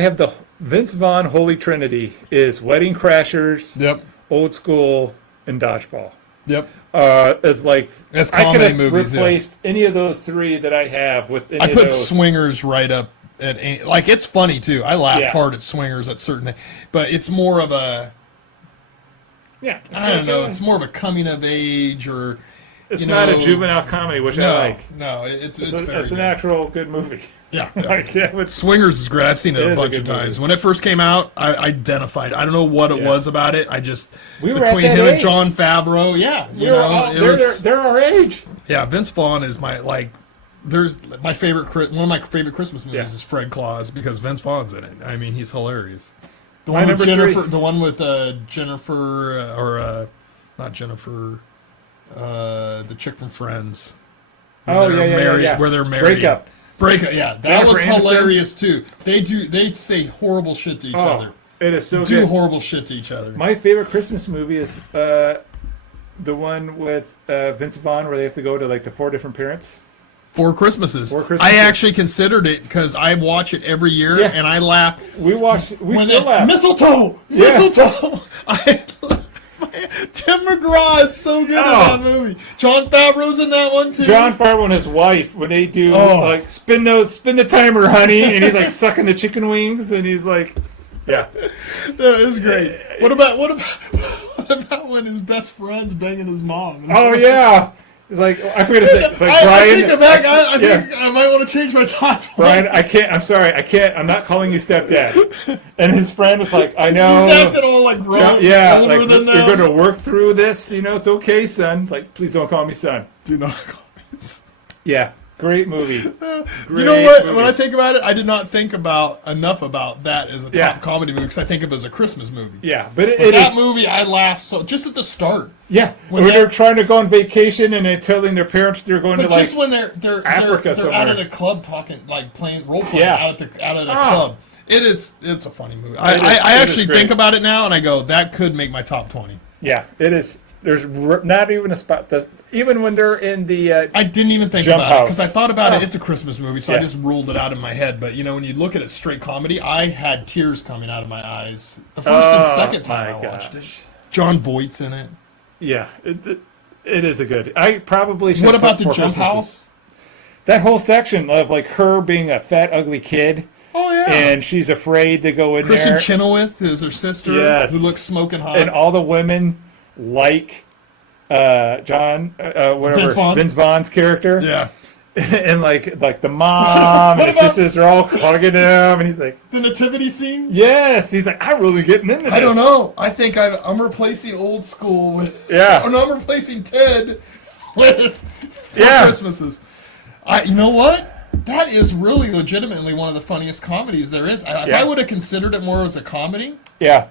have the Vince Vaughn Holy Trinity is Wedding Crashers, yep, Old School, and Dodgeball. yep. It's like That's I could comedy have movies, yeah. replaced any of those three that I have with any I of put those. Swingers right up at any, like it's funny too. I laughed Yeah. hard at Swingers at certain things, but it's more of a Yeah, I don't know. It's more of a coming of age or it's you not know, a juvenile comedy, which No, I like. no, it's It's, very it's an good. actual good movie. Yeah. Like, yeah, it's- Swingers is great. I've seen it It a is a bunch of good movie. times. When it first came out, I identified. I don't know what it Yeah. was about it. I just We were between at that him and age. John Favreau, yeah, you know, it they're, was. they're our age. Yeah, Vince Vaughn is my like. There's my favorite. One of my favorite Christmas movies Yeah. is Fred Claus because Vince Vaughn's in it. I mean, he's hilarious. The My one with number Jennifer. three. The one with Jennifer not Jennifer. The chick from Friends. Where Oh, they're yeah. married- Where they're married. Breakup. Breakup. Yeah, that Jennifer was Aniston? hilarious too. They say horrible shit to each other. Oh, it is so Do good. horrible shit to each other. My favorite Christmas movie is the one with Vince Vaughn where they have to go to like the 4 different parents. Four Christmases. Four Christmases. I actually considered it because I watch it every year Yeah. and I laugh. We watched. We When still it, laugh. mistletoe, Yeah. mistletoe. Tim McGraw is so good Oh. in that movie. John Favreau's in that one too. John Farwell and his wife when they do Oh. like spin the timer, honey, and he's like sucking the chicken wings, and he's like, yeah, That is great. What about when his best friend's banging his mom? oh yeah, it's like I forget his name. It's like I Brian. take it back. I Yeah. think I might want to change my thoughts. Brian, I can't. I'm sorry, I can't. I'm not calling you stepdad. And his friend is like, I know. He's acting all like grown, Yeah, older like than you're them. going to work through this. You know, it's okay, son. It's like, please don't call me son. Do not call me. Yeah, great movie. You know what? When I think about it, I did not think enough about that as a top Yeah. comedy movie because I think of it as a Christmas movie. Yeah, but But it that is. movie, I laughed so just at the start. Yeah, when when that- they're trying to go on vacation and they're telling their parents they're going But to like. just when they're Africa they're out somewhere. at a club talking like playing role playing Yeah. out at the Ah. club. It's a funny movie. It is- I it is actually great. think about it now and I go that could make my top 20. Yeah, it is. There's not even a spot. Even when they're in the. I didn't even think Jump about it House. because I thought about Oh. it. It's a Christmas movie, so I Yeah. just ruled it out in my head. But you know, when you look at it straight comedy, I had tears coming out of my eyes the first and second time I watched it. John Voight's in it. Yeah, it is a good. I probably should. What have about put the Four Jump Christmases. House? That whole section of like her being a fat, ugly kid, Oh yeah. and she's afraid to go in Kristen there, Chenoweth is her sister, Yes. who looks smoking hot. and all the women like John, whatever Vince Vaughn? Vaughn's character, yeah. and like the mom What and the about- sisters are all hugging him, and he's like, The nativity scene. yes, he's like, I'm really getting into this. I don't know. I think I'm replacing old school with. Yeah. Oh, no, I'm replacing Ted with Four Yeah. Christmases. You know what? That is really legitimately one of the funniest comedies there is. If Yeah. I would have considered it more as a comedy, Yeah,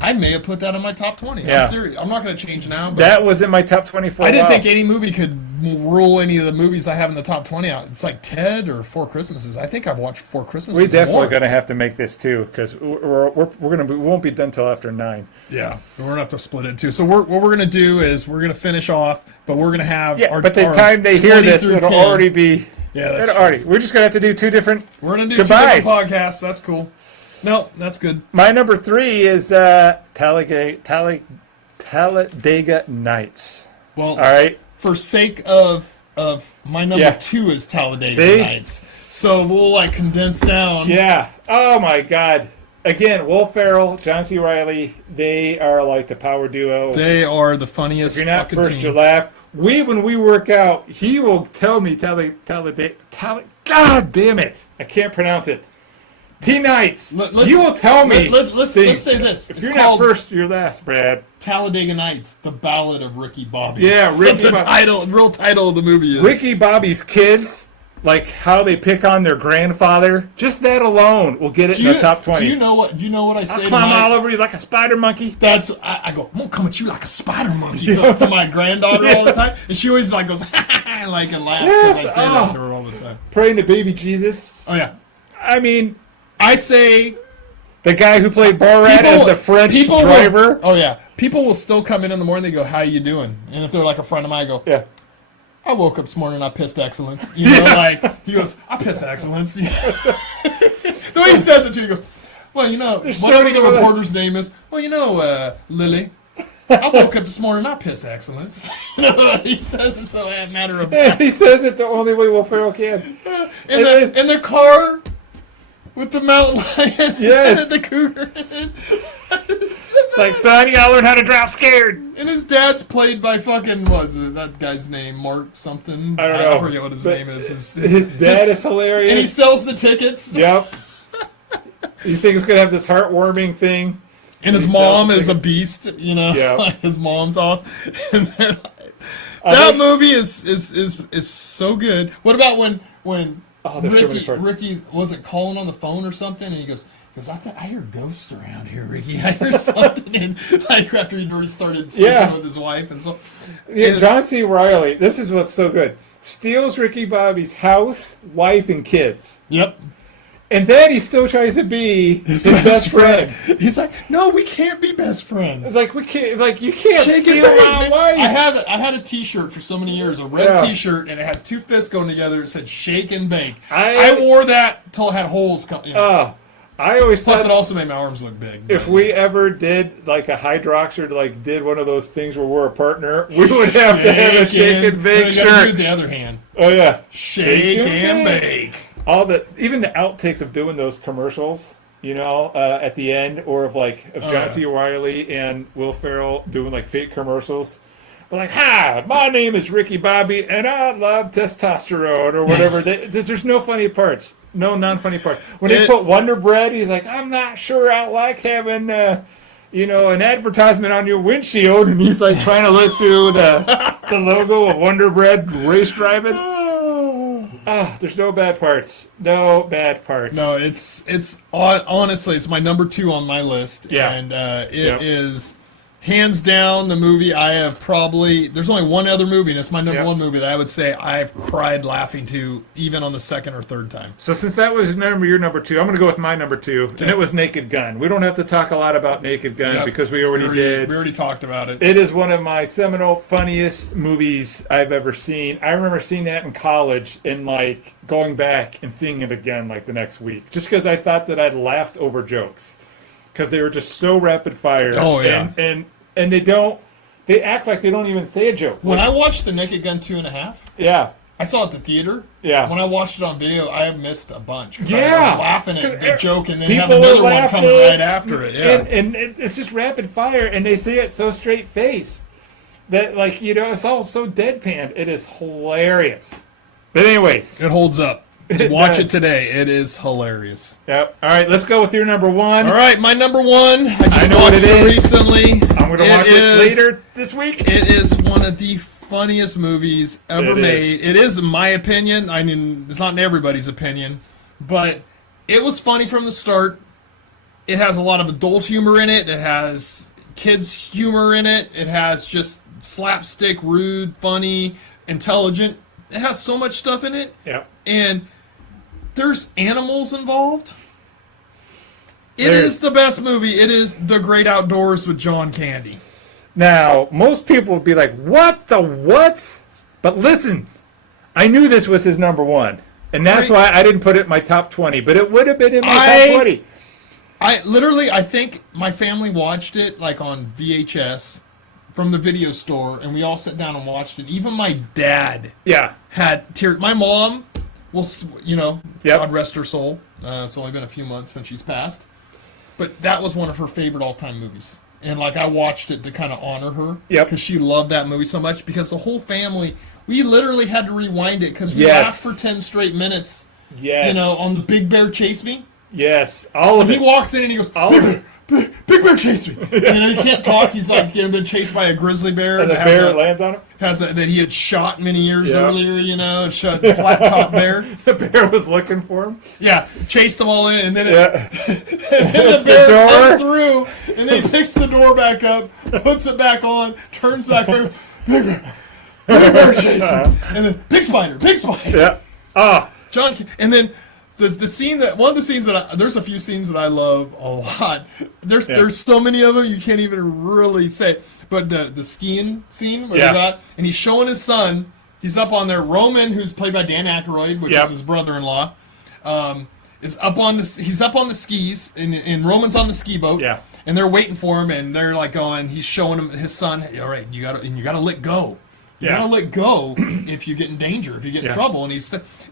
I may have put that in my top 20. Yeah. I'm serious. I'm not going to change now. But that was in my top 24. I didn't think any movie could rule any of the movies I have in the top 20 out. It's like Ted or Four Christmases. I think I've watched Four Christmases. we definitely more. going to have to make this too because we won't be done till after 9. Yeah, we're gonna have to split it too. So what we're gonna do is we're gonna finish off, but we're gonna have Yeah, our, but the our time they hear 20 this, through it'll 10. already be. Yeah, that's it'll already. We're just gonna have to do 2 different. We're gonna do goodbyes. 2 different podcasts. That's cool. No, that's good. My number 3 is Talladega Nights. Well, All right. for sake of my number Yeah. 2 is Talladega See? Nights, so we'll like condense down. Yeah. Oh my God. Again, Will Ferrell, John C. Reilly, they are like the power duo. They are the funniest. if you're not fucking first, team. you laugh. when we work out, he will tell me, God damn it, I can't pronounce it. T-Nights. He will tell me. Let's say this. If It's you're not called first, you're last, Brad. Talladega Nights: The Ballad of Ricky Bobby. Yeah, Ricky That's the real title of the movie is. Ricky Bobby's kids, like how they pick on their grandfather. Just that alone will get it in the top 20. Do you know what I say? I'll climb all over you like a spider monkey. That's I go. I'm gonna come at you like a spider monkey to my granddaughter all the time, and she always like goes like and laughs because I say that to her all the time. Praying to baby Jesus. Oh yeah. I mean, I say the guy who played Borat as the French driver. Oh yeah, people will still come in the morning. They go, "How you doing?" And if they're like a friend of mine, I go, Yeah. "I woke up this morning and I pissed excellence." You know, like he goes, "I pissed excellence." The way he says it to you, he goes, "Well, you know, whatever the reporter's name is. Well, you know, Lily." I woke up this morning and I pissed excellence. He says it's a matter of He says it the only way Will Ferrell can. in the car with the mountain lion Yes. and the cougar. It's like, son, you gotta learn how to drive scared. And his dad's played by fucking, what is it, that guy's name? Mark something? I don't know. I forget what his name is. His dad is hilarious. And he sells the tickets. Yep. You think it's gonna have this heartwarming thing? And his He mom sells the is a tickets. beast, you know? Yeah. Like his mom's awesome. And they're like, I that think- movie is so good. What about when Oh, there's so many parts. Ricky wasn't calling on the phone or something, and he goes, I hear ghosts around here, Ricky. I hear something, and like after he'd already started sleeping with his wife and so. Yeah, John C. Reilly. This is what's so good. Steals Ricky Bobby's house, wife, and kids, Yep. and then he still tries to be his best friend. He's like, no, we can't be best friends. It's like we can't. Like you can't Shake steal it, my baby. wife. I had a T-shirt for so many years, a red Yeah. T-shirt, and it had two fists going together. It said "Shake and Bake." I wore that till it had holes. I always Plus, thought it also made my arms look big. if we ever did like a Hydrox or like did one of those things where we're a partner, we would have to have a shake and bake You gotta do shirt. the other hand. Oh yeah, Shake and bake. All the even the outtakes of doing those commercials, you know, at the end, or of like of John C. Reilly and Will Ferrell doing like fake commercials. But like, hi, my name is Ricky Bobby, and I love testosterone or whatever. There's no funny parts, no non-funny parts. When they put Wonder Bread, he's like, I'm not sure I like having, you know, an advertisement on your windshield, and he's like trying to look through the logo of Wonder Bread race driving. There's no bad parts. No bad parts. No, it's honestly, it's my number 2 on my list. Yeah. And it is hands down the movie I have probably, there's only one other movie, and it's my number 1 movie that I would say I've cried laughing to even on the second or third time. So since that was your number 2, I'm going to go with my number 2, and it was Naked Gun. We don't have to talk a lot about Naked Gun because we already did. We already talked about it. It is one of my seminal, funniest movies I've ever seen. I remember seeing that in college and like going back and seeing it again like the next week, just because I thought that I'd laughed over jokes because they were just so rapid fire. Oh yeah, and they act like they don't even say a joke. When I watched The Naked Gun 2.5, yeah. I saw it at the theater. Yeah. When I watched it on video, I have missed a bunch. 'Cause Yeah. I was laughing at the joke and then have People another are one coming laughing, right after it. Yeah. And it's just rapid fire, and they say it so straight face that, like, you know, it's all so deadpan. It is hilarious. But anyways, It holds up. It Watch does. it today. It is hilarious. yep. All right, let's go with your number 1. All right, my number 1. I just know what watched it it is. recently. I'm going to watch it later this week. It is one of the funniest movies ever It is. made. It is, in my opinion. I mean, it's not in everybody's opinion, but it was funny from the start. It has a lot of adult humor in it. It has kids' humor in it. It has just slapstick, rude, funny, intelligent. It has so much stuff in it. Yep. And there's animals involved. It There- is the best movie. It is The Great Outdoors with John Candy. Now, most people would be like, what the what? But listen, I knew this was his number 1. And that's why I didn't put it in my top 20. But it would have been in my top 20. I think my family watched it like on VHS from the video store, and we all sat down and watched it. Even my dad Yeah. had tears. My mom, well, you know, Yep. God rest her soul. It's only been a few months since she's passed. But that was one of her favorite all-time movies. and like I watched it to kind of honor her. Yep. Because she loved that movie so much. Because the whole family, we literally had to rewind it because we Yes. laughed for 10 straight minutes. Yes. You know, on the Big Bear Chase Me. Yes. All of He it. walks in and he goes, All of it. Big Bear chase me. You know, he can't talk. He's like, been chased by a grizzly bear. And the that bear lands on him. that he had shot many years Yeah. earlier, you know, shot the flat top bear. The bear was looking for him. Yeah, chased them all in, and then, Yeah. and then the bear comes through, and then he picks the door back up, puts it back on, turns back, Big Bear chase him. And then, Big Spider. Yeah. Ah. John, and then the scene one of the scenes that there's a few scenes that I love a lot. There's so many of them you can't even really say. But the skiing scene where Yeah. they got, and he's showing his son. He's up on there. Roman, who's played by Dan Aykroyd, which Yep. is his brother-in-law, is up on the. He's up on the skis, and Roman's on the ski boat. Yeah. And they're waiting for him, and they're like going. He's showing him his son. Hey, all right, you gotta let go. You Yeah. gotta let go if you get in danger, if you get in Yeah. trouble.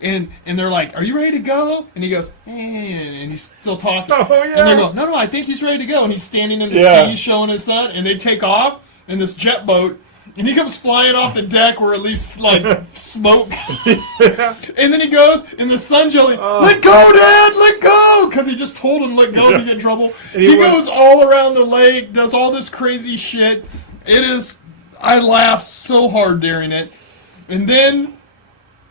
And and they're like, "Are you ready to go?" And he goes, and he's still talking. Oh, yeah. And they go, "No, I think he's ready to go." And he's standing in the Yeah. skis, showing his son. And they take off in this jet boat, and he comes flying off the deck where at least like smoke. And then he goes, and the son's yelling, "Let go, Dad! Let go!" Because he just told him let go to get in trouble. And He he went- goes all around the lake, does all this crazy shit. It is. I laughed so hard during it. And then,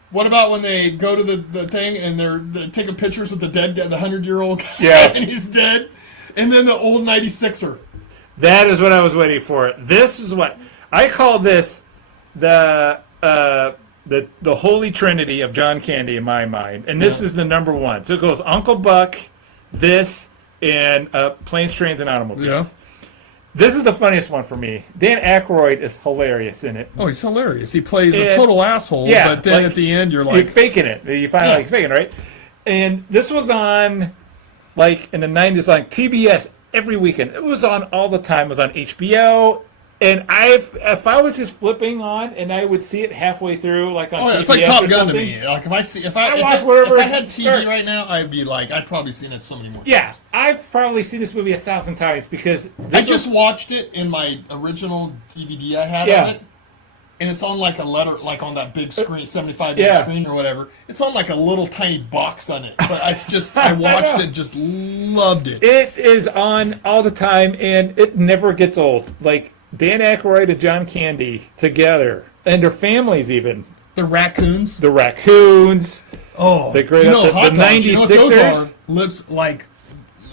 what about when they go to the thing and they're taking pictures with the dead guy, the 100-year-old guy, Yeah. and he's dead? And then the old 96er. That is what I was waiting for. This is what I call this the holy trinity of John Candy in my mind, and this is the number one. So it goes Uncle Buck, this, and Planes, Trains, and Automobiles. This is the funniest one for me. Dan Aykroyd is hilarious in it. Oh, he's hilarious. He plays a And- total asshole, yeah, but then like, at the end you're You're like, faking it. You find out he's faking, right? And this was on, like, in the 90s, like TBS every weekend. It was on all the time. It was on HBO. And if I was just flipping on and I would see it halfway through, like on oh, yeah, TBS it's like Top or Gun to something, me. Like if I watch whatever if I is- had TV right now, I'd be like, I'd probably seen it so many more. Yeah, I've probably seen this movie 1,000 times because I this just watched it in my original DVD I had Yeah. of it, and it's on like a letter, like on that big screen, 75-inch Yeah. screen or whatever. It's on like a little tiny box on it, but it's just I watched know. it, just loved it. it is on all the time and it never gets old. Like Dan Aykroyd and John Candy together, and their families even. The raccoons. The raccoons. Oh, the great- you know, the hot dogs. You know what those 96ers? are? Lips like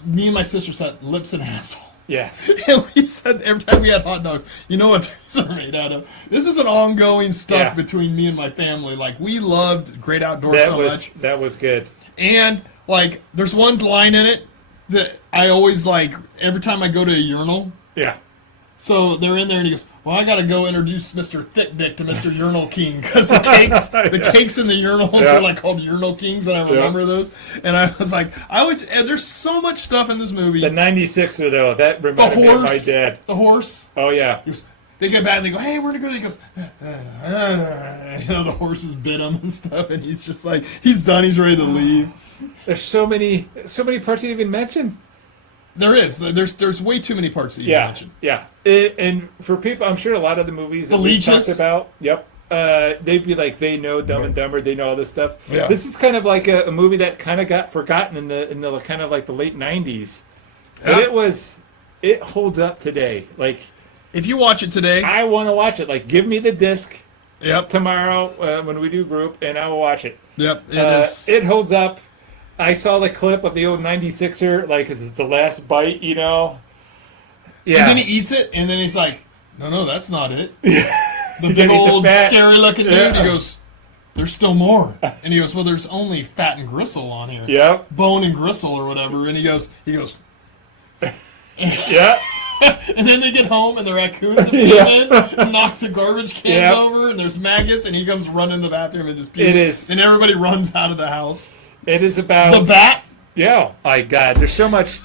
me and my sister said, lips and asshole. Yeah. And we said every time we had hot dogs, you know what these are made out of? This is an ongoing stuff Yeah. between me and my family. Like, we loved Great Outdoors so much. That was good. And, like, there's one line in it that I always, like, every time I go to a urinal. Yeah. So they're in there, and he goes, "Well, I got to go introduce Mr. Thick Dick to Mr. Urinal King because the cakes in the urinals Yeah. are like called urinal kings, and I remember those. And I was like, and there's so much stuff in this movie. The 96er, though, that The reminded me of my horse, dad. the horse. Oh, yeah. He goes, they get back and they go, "Hey, where to go?" He goes, you know, the horses bit him and stuff, and he's just like, he's done, he's ready to leave. There's so many parts you didn't even mention. There is. There's way too many parts that you Yeah. mentioned. Yeah. And for people, I'm sure a lot of the movies that The we leeches? talked about, yep, they'd be like, they know Dumb and Dumber, they know all this stuff. Yeah. This is kind of like a movie that kind of got forgotten in the kind of like the late 90s. But Yeah. it holds up today. Like, If you watch it today, I want to watch it. Like, give me the disc yep, tomorrow when we do group, and I will watch it. it is. It holds up. I saw the clip of the old 96er, like, it's the last bite, you know? Yeah. And then he eats it, and then he's like, "No, that's not it." The big Then he's a old, fat- scary-looking dude. Yeah. He goes, "There's still more." And he goes, "Well, there's only fat and gristle on here, Yep. bone and gristle or whatever." And he goes, Yeah. and then they get home, and the raccoons have Yeah. came in and knocked the garbage cans Yep. over, and there's maggots, and he comes running in the bathroom and just pukes. It is. And everybody runs out of the house. It is about. The bat. Yeah. My God, there's so much.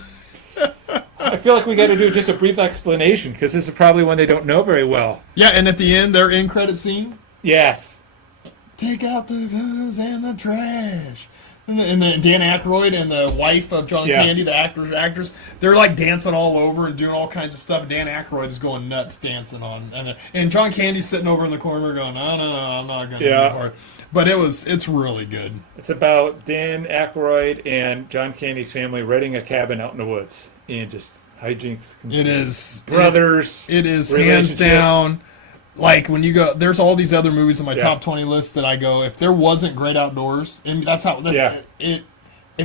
I feel like we got to do just a brief explanation because this is probably one they don't know very well. Yeah, and at the end, their end credit scene. Yes. Take out the guns and the trash. And the Dan Aykroyd and the wife of John Yeah. Candy, the actors, they're like dancing all over and doing all kinds of stuff. Dan Aykroyd is going nuts dancing on, and John Candy's sitting over in the corner going, no, I'm not going to Yeah. be part. But it's really good. It's about Dan Aykroyd and John Candy's family renting a cabin out in the woods and just hijinks. It is brothers. It is hands relationship. down. Like when you go, there's all these other movies on my Yeah. top 20 list that I go. If there wasn't Great Outdoors, and that's how Yeah. it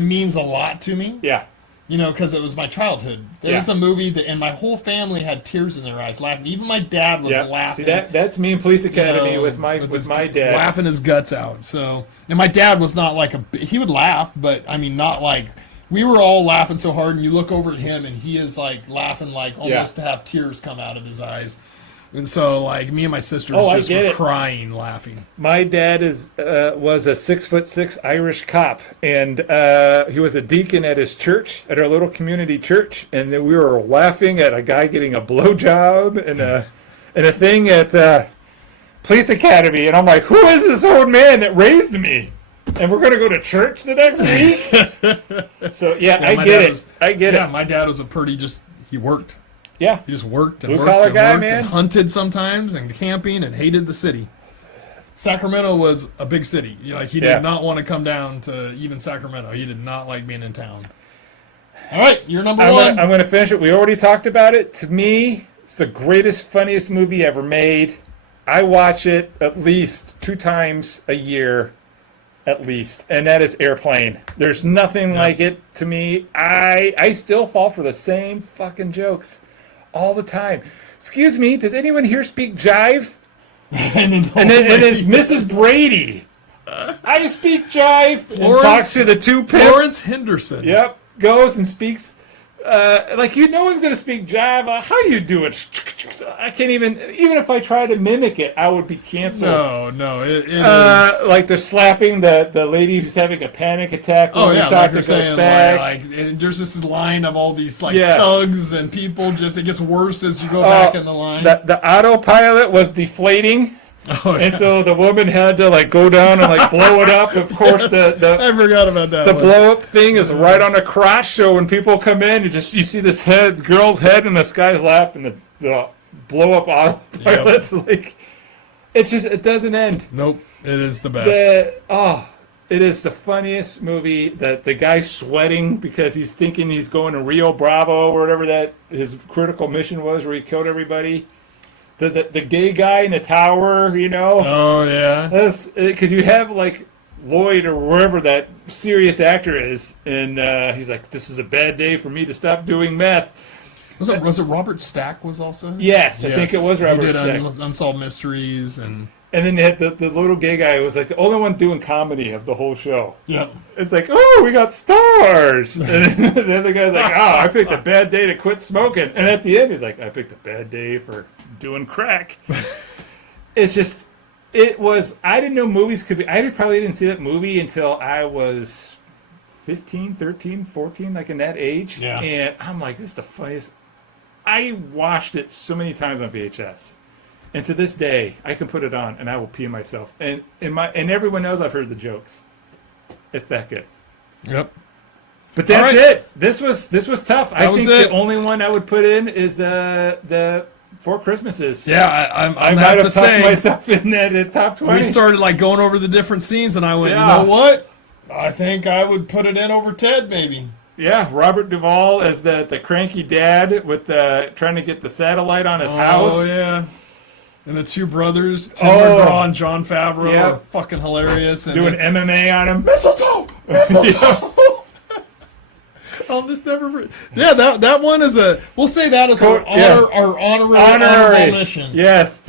means a lot to me. Yeah. You know, because it was my childhood. There was Yeah. a movie that, and my whole family had tears in their eyes, laughing. Even my dad was Yeah. laughing. See that's me in Police Academy you know, with my his- dad. laughing his guts out. So, and my dad was not like he would laugh, but I mean, not like we were all laughing so hard. And you look over at him, and he is like laughing, like almost to have tears come out of his eyes. And so, like me and my sisters Oh, I just get were it. crying, laughing. My dad was a 6'6" Irish cop, and he was a deacon at his church, at our little community church, and then we were laughing at a guy getting a blowjob and a thing at Police Academy, and I'm like, who is this old man that raised me? And we're gonna go to church the next week. So yeah, I my get dad it. was- I get Yeah, it. my dad was he worked. Yeah, He just worked and Blue worked collar and guy, worked man. and hunted sometimes and camping and hated the city. Sacramento was a big city. You know, like he Yeah. did not want to come down to even Sacramento. He did not like being in town. All right, you're number one. I'm gonna finish it. We already talked about it. To me, it's the greatest, funniest movie ever made. I watch it at least 2 times a year, at least, and that is Airplane. There's nothing like it to me. I still fall for the same fucking jokes all the time. Excuse me, does anyone here speak jive? and then And then it's Mrs. Brady. I speak jive. And Florence- talks to the 2 pimps. Lawrence Henderson. Yep, goes and speaks. Like no one's gonna speak jive. How you doing? I can't even if I try to mimic it, I would be canceled. No, it is. Like they're slapping the lady who's having a panic attack when Oh we yeah, talk like to you're saying, goes back. like and there's just this line of all these like Yeah. thugs and people. Just it gets worse as you go back in the line. The autopilot was deflating. Oh, And yeah. so the woman had to like go down and like blow it up. Of course, the I forgot about that. the one. blow up thing is right on the crotch. So when people come in, you see this girl's head in this guy's lap, and the blow up autopilot's like it doesn't end. Nope, it is the best. It is the funniest movie. That the guy's sweating because he's thinking he's going to Rio Bravo or whatever that his critical mission was, where he killed everybody. The gay guy in the tower, you know. Oh yeah. That's because you have like Lloyd or wherever that serious actor is, and he's like, "This is a bad day for me to stop doing meth." Was it Robert Stack was also? Yes, I think it was Robert He did Stack. Unsolved Mysteries and And then they had the little gay guy who was like the only one doing comedy of the whole show. yep. It's like, oh, we got stars. And then the other guy's like, oh, I picked a bad day to quit smoking. And at the end, he's like, I picked a bad day for doing crack. It's just, I didn't know movies could be, I probably didn't see that movie until I was 15, 13, 14, like in that age. Yeah. And I'm like, this is the funniest. I watched it so many times on VHS. And to this day, I can put it on and I will pee myself. And everyone knows I've heard the jokes. It's that good. Yep. But that's All right. it. This was tough. I was think it. the only one I would put in is the Four Christmases. Yeah, I I might might have to have tucked say myself in that top 20. we started like going over the different scenes, and I went, Yeah. you know what? I think I would put it in over Ted, maybe. Yeah, Robert Duvall as the cranky dad with trying to get the satellite on his house. Oh yeah. And the 2 brothers, Tim Oh. McGraw and John Favreau, Yeah. are fucking hilarious. And Doing then- MMA on him. mistletoe, mistletoe. I'll just never. Yeah, that one is a. We'll say that as our honorary mission. Yes.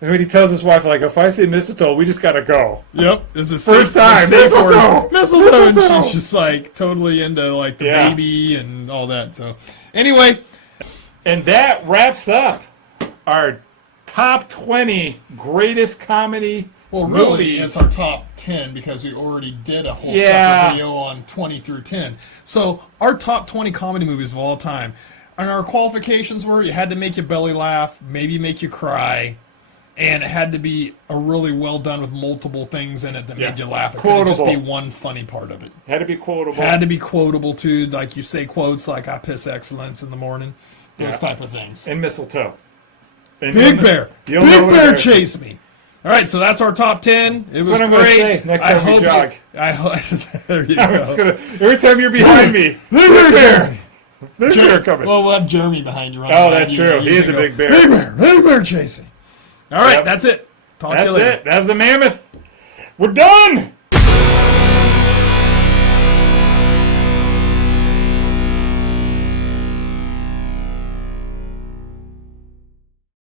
And when he tells his wife, like, if I say mistletoe, we just gotta go. Yep, it's a First safe, time, safe word. mistletoe! mistletoe, and Mistletoe! she's just like totally into like the Yeah. baby and all that. So, anyway, And that wraps up our top 20 greatest comedy well, really, movies. it's our top 10 because we already did a whole Yeah. separate video on 20 through 10. So, our top 20 comedy movies of all time. And our qualifications were you had to make your belly laugh, maybe make you cry. And it had to be a really well done with multiple things in it that Yeah. made you laugh. It couldn't just be Quotable. one funny part of it. Had to be quotable. Had to be quotable too, like you say quotes like "I piss excellence in the morning," those Yeah. type of things. And mistletoe. And Big you'll- Bear, you'll know Big what Bear it is. chase me. All right, so that's our top 10. It was what I'm gonna great. say next time we jog. I hope. There you I'm just go. gonna, every time you're behind me, Big Bear chase me. Big Bear coming. Well, we'll have Jeremy behind you. Right Oh, behind that's you. true. You He is can a go, big bear. Big Bear chasing. All right, Yep. that's it. Talk to you That's later. it. That's the mammoth. We're done.